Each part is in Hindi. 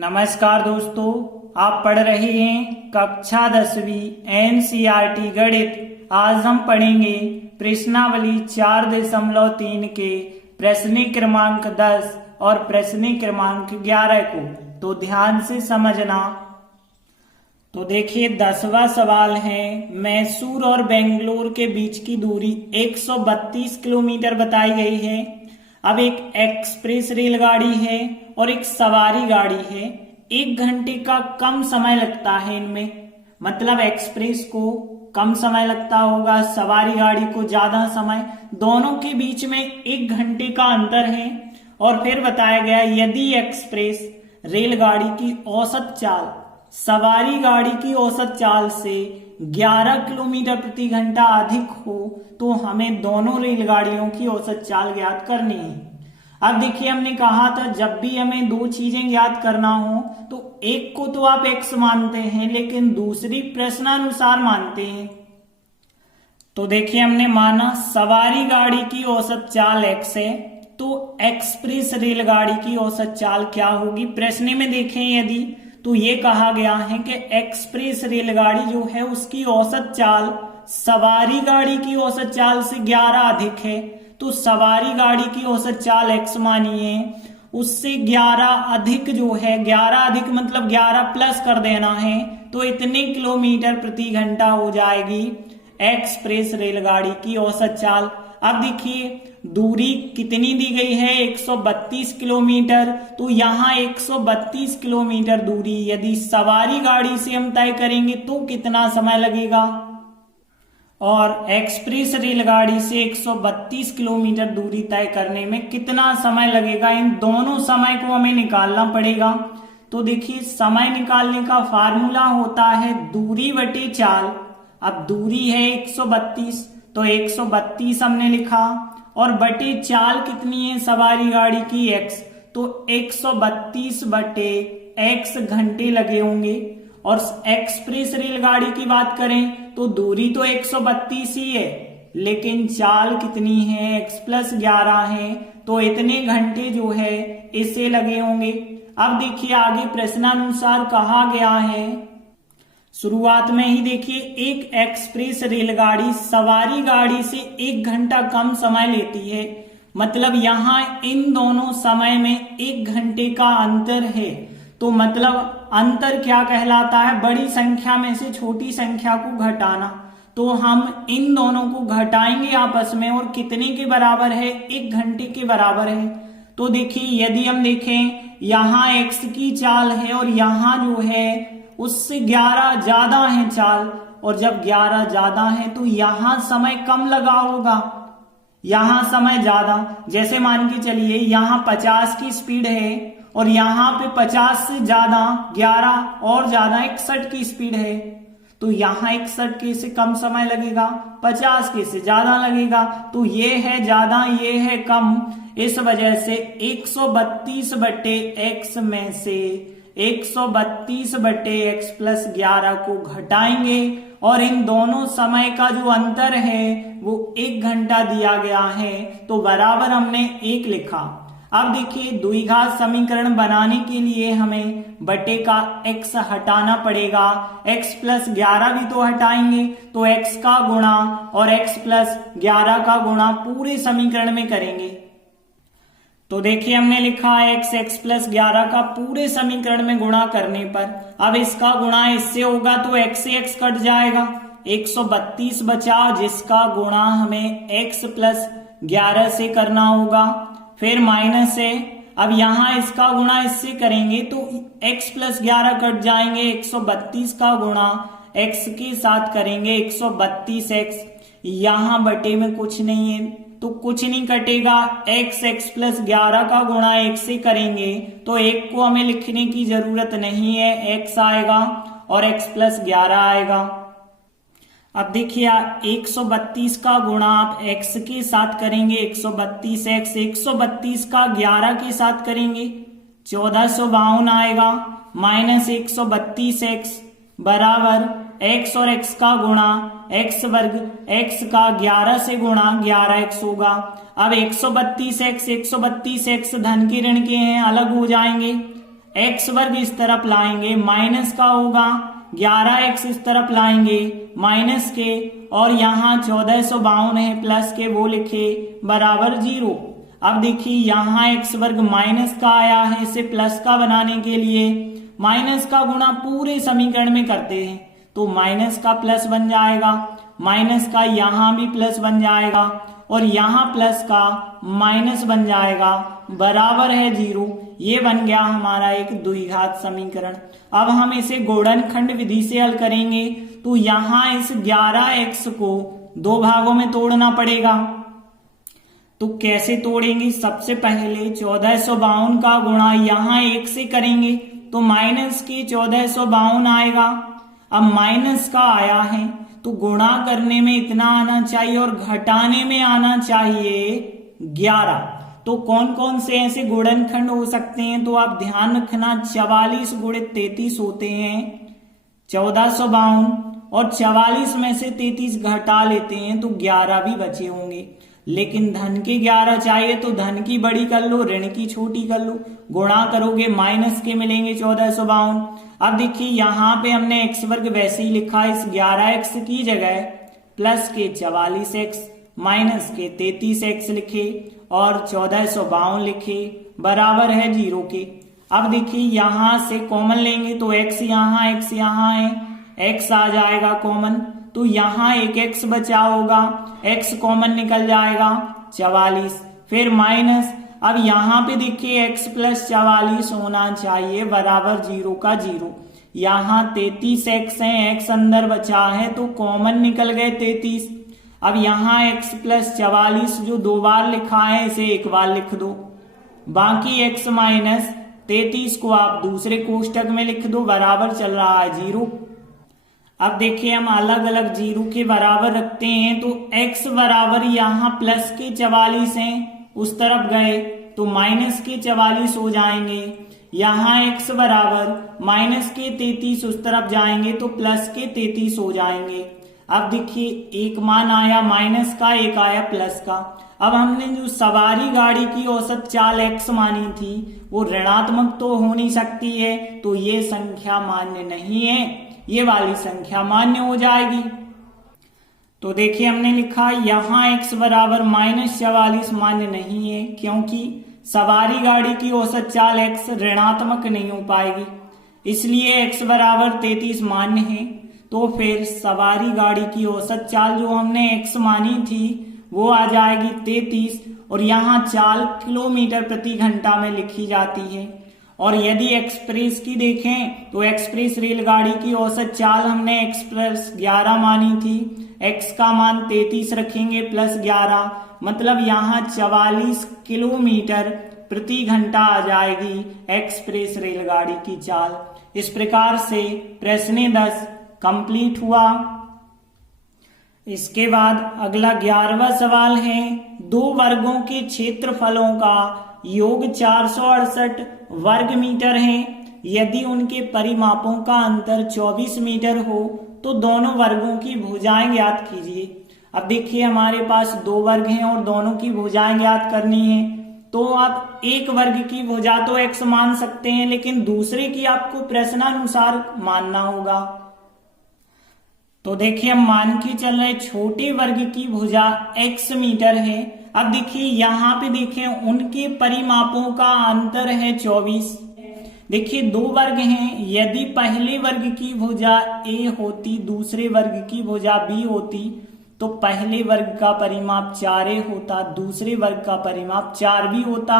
नमस्कार दोस्तों, आप पढ़ रहे हैं कक्षा 10वीं एनसीईआरटी गणित। आज हम पढ़ेंगे प्रश्नावली 4.3 के प्रश्न क्रमांक 10 और प्रश्न क्रमांक 11 को। तो ध्यान से समझना। तो देखिए 10वां सवाल है, मैसूर और बेंगलोर के बीच की दूरी 132 किलोमीटर बताई गई है। अब एक एक्सप्रेस रेलगाड़ी है और एक सवारी गाड़ी है। 1 घंटे का कम समय लगता है इनमें, मतलब एक्सप्रेस को कम समय लगता होगा, सवारी गाड़ी को ज्यादा समय। दोनों के बीच में 1 घंटे का अंतर है। और फिर बताया गया यदि एक्सप्रेस रेलगाड़ी की औसत चाल सवारी गाड़ी की औसत चाल से 11 किलोमीटर प्रति घंटा अधिक हो तो हमें दोनों रेलगाड़ियों की औसत चाल ज्ञात करनी है। अब देखिए हमने कहा था जब भी हमें दो चीजें ज्ञात करना हो तो एक को तो आप x मानते हैं लेकिन दूसरी प्रश्नानुसार मानते हैं। तो देखिए हमने माना सवारी गाड़ी की औसत चाल x है, तो एक्सप्रेस रेलगाड़ी की औसत चाल क्या होगी। प्रश्न में देखें यदि तो ये कहा गया है कि एक्सप्रेस रेलगाड़ी जो है उसकी औसत चाल सवारी गाड़ी की औसत चाल से 11 अधिक है। तो सवारी गाड़ी की औसत चाल x मानिए, उससे 11 अधिक जो है, 11 अधिक मतलब 11 प्लस कर देना है, तो इतने किलोमीटर प्रति घंटा हो जाएगी एक्सप्रेस रेलगाड़ी की औसत चाल। अब देखिए दूरी कितनी दी गई है, 132 किलोमीटर। तो यहाँ 132 किलोमीटर दूरी यदि सवारी गाड़ी से हम तय करेंगे तो कितना समय लगेगा, और एक्सप्रेस रेलगाड़ी से 132 किलोमीटर दूरी तय करने में कितना समय लगेगा, इन दोनों समय को हमें निकालना पड़ेगा। तो देखिए समय निकालने का फार्मूला होता है दूरी बटे चाल। अब दूरी है 132, तो 132 हमने लिखा, और बटे चाल कितनी है सवारी गाड़ी की x, तो 132 बटे x घंटे लगे होंगे। और एक्सप्रेस रेलगाड़ी की बात करें तो दूरी तो 132 ही है लेकिन चाल कितनी है, x प्लस 11 है, तो इतने घंटे जो है इससे लगे होंगे। अब देखिए आगे प्रश्नानुसार कहा गया है, शुरुआत में ही देखिए एक एक्सप्रेस रेलगाड़ी सवारी गाड़ी से 1 घंटा कम समय लेती है, मतलब यहाँ इन दोनों समय में 1 घंटे का अंतर है। तो मतलब अंतर क्या कहलाता है, बड़ी संख्या में से छोटी संख्या को घटाना। तो हम इन दोनों को घटाएंगे आपस में, और कितने के बराबर है, 1 घंटे के बराबर है। तो देखिए यदि हम देखें यहाँ x की चाल है और यहाँ जो है उससे 11 ज्यादा है चाल, और जब 11 ज्यादा है तो यहाँ समय कम लगा होगा, यहाँ समय ज्यादा। जैसे मान के चलिए यहाँ 50 की स्पीड है और यहाँ पे 50 से ज्यादा 11 और ज्यादा 61 की स्पीड है, तो यहाँ 61 के से कम समय लगेगा, 50 के से ज्यादा लगेगा। तो ये है ज्यादा, ये है कम। इस वजह से 132 बटे x में से 132 बटे x प्लस 11 को घटाएंगे, और इन दोनों समय का जो अंतर है वो 1 घंटा दिया गया है, तो बराबर हमने 1 लिखा। अब देखिए द्विघात समीकरण बनाने के लिए हमें बटे का x हटाना पड़ेगा। x प्लस 11 भी तो हटाएंगे, तो x का गुणा और x प्लस 11 का गुणा पूरे समीकरण में करेंगे। तो देखिए हमने लिखा x प्लस 11 का पूरे समीकरण में गुणा करने पर, अब इसका गुणा इससे होगा तो x से x कट जाएगा, 132 बचा जिसका गुणा हमें x प्लस 11 से करना होगा, फिर माइनस है। अब यहाँ इसका गुणा इससे करेंगे तो x प्लस 11 कट जाएंगे, 132 का गुणा x के साथ करेंगे 132x, यहाँ बटे में कुछ नहीं है तो कुछ नहीं कटेगा, x प्लस 11 का गुणा 1 से करेंगे तो 1 को हमें लिखने की जरूरत नहीं है, x आएगा और x प्लस 11 आएगा। अब देखिए 132 का गुणा आप x के साथ करेंगे 132x, 132 का 11 के साथ करेंगे 1452 आएगा, माइनस 132x बराबर x और x का गुणा x वर्ग, x का 11 से गुणा 11x होगा। अब 132x धन के ऋण के हैं, अलग हो जाएंगे, एक्स वर्ग इस तरफ लाएंगे माइनस का होगा, 11x इस तरफ लाएंगे माइनस के, और यहाँ 1452 है प्लस के, वो लिखे बराबर 0। अब देखिए यहाँ एक्स वर्ग माइनस का आया है, इसे प्लस का बनाने के लिए माइनस का गुणा पूरे समीकरण में करते हैं, तो माइनस का प्लस बन जाएगा, माइनस का यहाँ भी प्लस बन जाएगा, और यहाँ प्लस का माइनस बन जाएगा, बराबर है 0। ये बन गया हमारा एक द्विघात समीकरण। अब हम इसे गुणनखंड विधि से हल करेंगे, तो यहाँ इस 11x को दो भागों में तोड़ना पड़ेगा। तो कैसे तोड़ेंगे? सबसे पहले 1452 का गुणा यहाँ 1 से करेंगे, तो माइनस के 1452 आएगा। अब माइनस का आया है तो गुणा करने में इतना आना चाहिए और घटाने में आना चाहिए 11। तो कौन कौन से ऐसे गुणनखंड हो सकते हैं? तो आप ध्यान रखना 44 गुणित 33 होते हैं 1452, और 44 में से 33 घटा लेते हैं तो 11 भी बचे होंगे। लेकिन धन के 11 चाहिए तो धन की बड़ी कर लो, ऋण की छोटी कर लो, गुणा करोगे माइनस के मिलेंगे 1452। अब देखिए यहाँ पे हमने एक्स वर्ग वैसे ही लिखा, इस 11x की जगह प्लस के 44x माइनस के 33x लिखे और 1452 लिखे, बराबर है 0 के। अब देखिए यहाँ से कॉमन लेंगे तो x यहाँ है, x आ जाएगा कॉमन, तो यहाँ एक x बचा होगा, x कॉमन निकल जाएगा 44, फिर माइनस। अब यहाँ पे देखिए x प्लस 44 होना चाहिए, बराबर 0 का 0। यहाँ 33x है, x अंदर बचा है तो कॉमन निकल गए 33। अब यहाँ x प्लस 44 जो 2 बार लिखा है इसे 1 बार लिख दो, बाकी x माइनस 33 को आप दूसरे कोष्टक में लिख दो, बराबर चल रहा है 0। अब देखिए हम अलग अलग 0 के बराबर रखते हैं, तो x बराबर यहाँ प्लस के 44 हैं, उस तरफ गए तो माइनस के 44 हो जाएंगे। यहाँ x बराबर माइनस के 33 उस तरफ जाएंगे तो प्लस के 33 हो जाएंगे। अब देखिए एक मान आया माइनस का, एक आया प्लस का। अब हमने जो सवारी गाड़ी की औसत चाल x मानी थी वो ऋणात्मक तो हो नहीं सकती है, तो ये संख्या मान्य नहीं है, ये वाली संख्या मान्य हो जाएगी। तो देखिए हमने लिखा यहाँ x बराबर -44 मान्य नहीं है, क्योंकि सवारी गाड़ी की औसत चाल x ऋणात्मक नहीं हो पाएगी, इसलिए x बराबर 33 मान्य है। तो फिर सवारी गाड़ी की औसत चाल जो हमने x मानी थी वो आ जाएगी 33, और यहाँ चाल किलोमीटर प्रति घंटा में लिखी जाती है। और यदि एक्सप्रेस की देखें तो एक्सप्रेस रेलगाड़ी की औसत चाल हमने एक्सप्रेस 11 मानी थी, x का मान 33 रखेंगे प्लस 11, मतलब यहाँ 44 किलोमीटर प्रति घंटा आ जाएगी एक्सप्रेस रेलगाड़ी की चाल। इस प्रकार से प्रश्न 10 कंप्लीट हुआ। इसके बाद अगला 11वां सवाल है, दो वर्गों के क्षेत्रफलों का योग 468 वर्ग मीटर है। यदि उनके परिमापों का अंतर 24 मीटर हो तो दोनों वर्गों की भुजाएं ज्ञात कीजिए। अब देखिए हमारे पास दो वर्ग हैं और दोनों की भुजाएं ज्ञात करनी है, तो आप एक वर्ग की भुजा तो x मान सकते हैं, लेकिन दूसरे की आपको प्रश्नानुसार मानना होगा। तो देखिए हम मान के चल रहे छोटे वर्ग की भुजा x मीटर है। अब देखिए यहाँ पे देखें उनके परिमापों का अंतर है 24। देखिए दो वर्ग हैं, यदि पहले वर्ग की भुजा a होती, दूसरे वर्ग की भुजा b होती, तो पहले वर्ग का परिमाप 4a होता, दूसरे वर्ग का परिमाप 4b होता,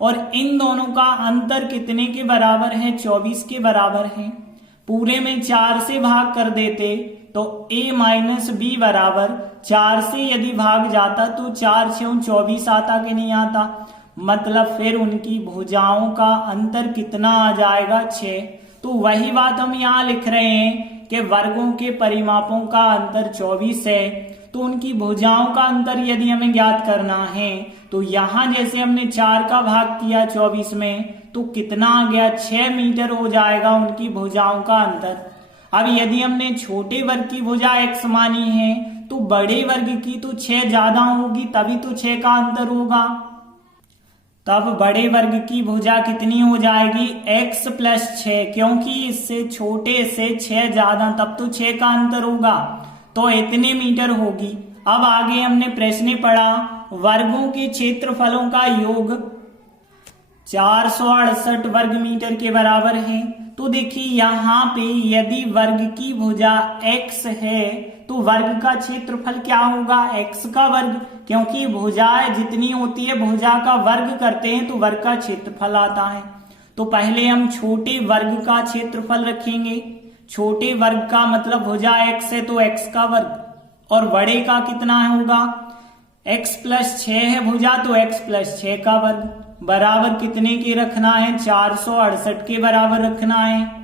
और इन दोनों का अंतर कितने के बराबर है? 24 के बराबर है। पूरे में 4 से भाग कर देते तो a माइनस बी बराबर 4 से यदि भाग जाता तो 4 6 24 आता कि नहीं आता, मतलब फिर उनकी भुजाओं का अंतर कितना आ जाएगा? 6। तो वही बात हम यहाँ लिख रहे हैं कि वर्गों के परिमापों का अंतर 24 है, तो उनकी भुजाओं का अंतर यदि हमें ज्ञात करना है तो यहाँ जैसे हमने 4 का भाग किया 24 में तो कितना आ गया? 6 मीटर हो जाएगा उनकी भुजाओं का अंतर। अब यदि हमने छोटे वर्ग की भुजा x मानी है तो बड़े वर्ग की तो 6 ज्यादा होगी, तभी तो 6 का अंतर होगा। तब बड़े वर्ग की भुजा कितनी हो जाएगी, x प्लस 6, क्योंकि इससे छोटे से 6 ज्यादा, तब तो 6 का अंतर होगा, तो इतने मीटर होगी। अब आगे हमने प्रश्न पढ़ा वर्गों के क्षेत्रफलों का योग 468 वर्ग मीटर के बराबर है। तो देखिए यहाँ पे यदि वर्ग की भुजा x है तो वर्ग का क्षेत्रफल क्या होगा, x का वर्ग, क्योंकि भुजाएं जितनी होती है भुजा का वर्ग करते हैं तो वर्ग का क्षेत्रफल आता है। तो पहले हम छोटे वर्ग का क्षेत्रफल रखेंगे। छोटे वर्ग का मतलब भुजा x है तो x का वर्ग, और बड़े का कितना होगा, x प्लस 6 है भुजा तो x प्लस 6 का वर्ग, बराबर कितने के रखना है, 468 के बराबर रखना है।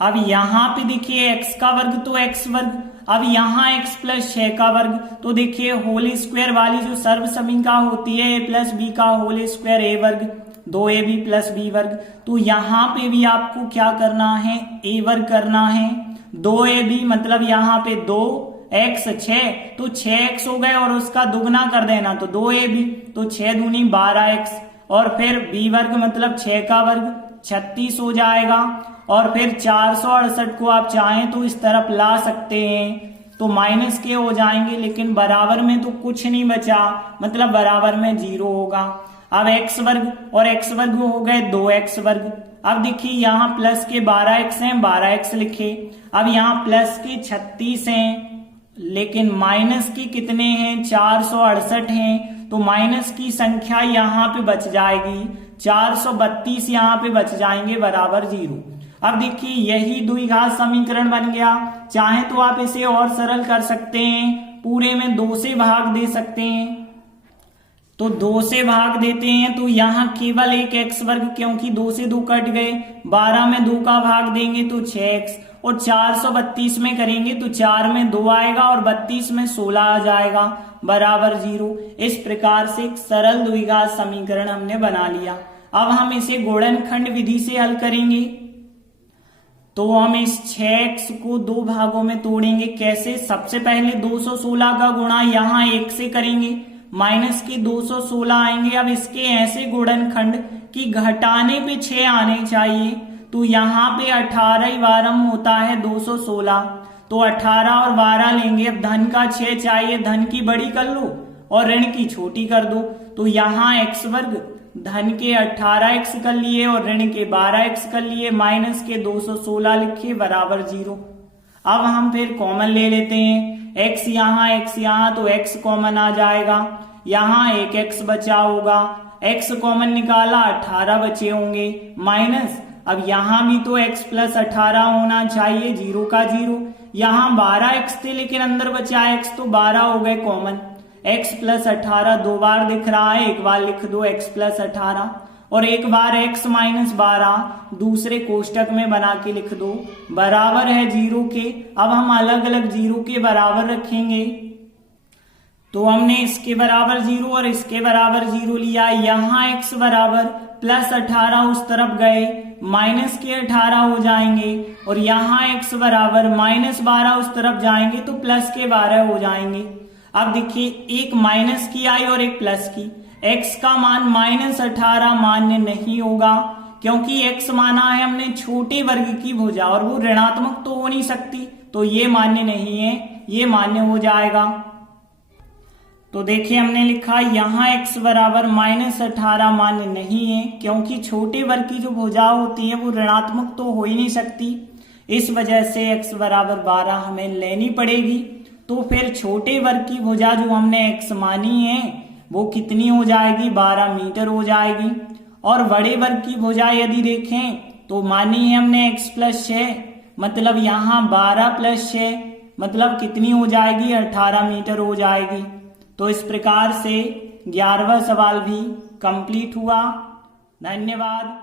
अब यहाँ पे देखिए x का वर्ग तो x वर्ग, अब यहाँ x प्लस 6 का वर्ग, तो देखिए होल स्क्वायर वाली जो सर्व समीका होती है a प्लस बी का होल स्क्वायर a वर्ग, 2ab प्लस बी वर्ग। तो यहाँ पे भी आपको क्या करना है, a वर्ग करना है। 2ab मतलब यहाँ पे 2x 6, तो 6x हो गए और उसका दुगना कर देना तो 2ab, तो 6 दूनी 12x, और फिर b वर्ग मतलब 6 का वर्ग 36 हो जाएगा। और फिर 468 को आप चाहें तो इस तरफ ला सकते हैं तो माइनस के हो जाएंगे, लेकिन बराबर में तो कुछ नहीं बचा, मतलब बराबर में 0 होगा। अब x वर्ग और x वर्ग हो गए 2x वर्ग। अब देखिए यहाँ प्लस के 12x हैं, 12x लिखे। अब यहाँ प्लस के 36 हैं, लेकिन माइनस के कितने हैं, 468 हैं, तो माइनस की संख्या यहाँ पे बच जाएगी, 432 यहाँ पे बच जाएंगे बराबर 0। अब देखिए यही द्विघात समीकरण बन गया। चाहे तो आप इसे और सरल कर सकते हैं, पूरे में 2 से भाग दे सकते हैं, तो 2 से भाग देते हैं तो यहाँ केवल एक x वर्ग, क्योंकि 2 से 2 कट गए, 12 में 2 का भाग देंगे तो 6x, और 432 में करेंगे तो 4 में 2 आएगा और 32 में 16 आ जाएगा बराबर 0। इस प्रकार से एक सरल द्विघात समीकरण हमने बना लिया। अब हम इसे गुणनखंड विधि से हल करेंगे। तो हम इस 6x को 2 भागों में तोड़ेंगे। कैसे, सबसे पहले 216 का गुणा यहाँ 1 से करेंगे, माइनस के 216 आएंगे। अब इसके ऐसे गुणनखंड कि घटाने पे 6 आने चाहिए, तो यहाँ पे 18 12 होता है 216, तो 18 और 12 लेंगे। अब धन का 6 चाहिए, धन की बड़ी कर लो और ऋण की छोटी कर दो, तो यहाँ x वर्ग धन के 18x कर लिए और ऋण के 12x कर लिए, माइनस के 216 लिखे बराबर 0। अब हम फिर कॉमन ले लेते हैं, x यहाँ तो x कॉमन आ जाएगा, यहाँ एक x बचा होगा, x कॉमन निकाला 18 बचे होंगे, माइनस अब यहाँ भी तो x प्लस 18 होना चाहिए, 0 का 0, यहाँ 12x थे लेकिन अंदर बचा x तो 12 हो गए कॉमन, x प्लस 18 2 बार दिख रहा है, एक बार लिख दो x प्लस 18 और एक बार x माइनस 12 दूसरे कोष्टक में बना के लिख दो, बराबर है 0 के। अब हम अलग अलग 0 के बराबर रखेंगे, तो हमने इसके बराबर 0 और इसके बराबर 0 लिया। यहाँ x बराबर प्लस 18 उस तरफ गए, माइनस के 18 हो जाएंगे, और यहाँ x बराबर माइनस 12 उस तरफ जाएंगे तो प्लस के 12 हो जाएंगे। अब देखिए एक माइनस की आई और एक प्लस की, x का मान माइनस 18 मान्य नहीं होगा, क्योंकि x माना है हमने छोटे वर्ग की भुजा और वो ऋणात्मक तो हो नहीं सकती, तो ये मान्य नहीं है, ये मान्य हो जाएगा। तो देखिए हमने लिखा यहाँ x बराबर माइनस 18 मान्य नहीं है, क्योंकि छोटे वर्ग की जो भुजा होती है वो ऋणात्मक तो हो ही नहीं सकती, इस वजह से x बराबर 12 हमें लेनी पड़ेगी। तो फिर छोटे वर्ग की भुजा जो हमने x मानी है वो कितनी हो जाएगी, 12 मीटर हो जाएगी। और बड़े वर्ग की भुजा यदि देखें तो मानी है हमने x प्लस 6, मतलब यहाँ 12 प्लस 6 मतलब कितनी हो जाएगी, 18 मीटर हो जाएगी। तो इस प्रकार से 11वां सवाल भी कंप्लीट हुआ। धन्यवाद।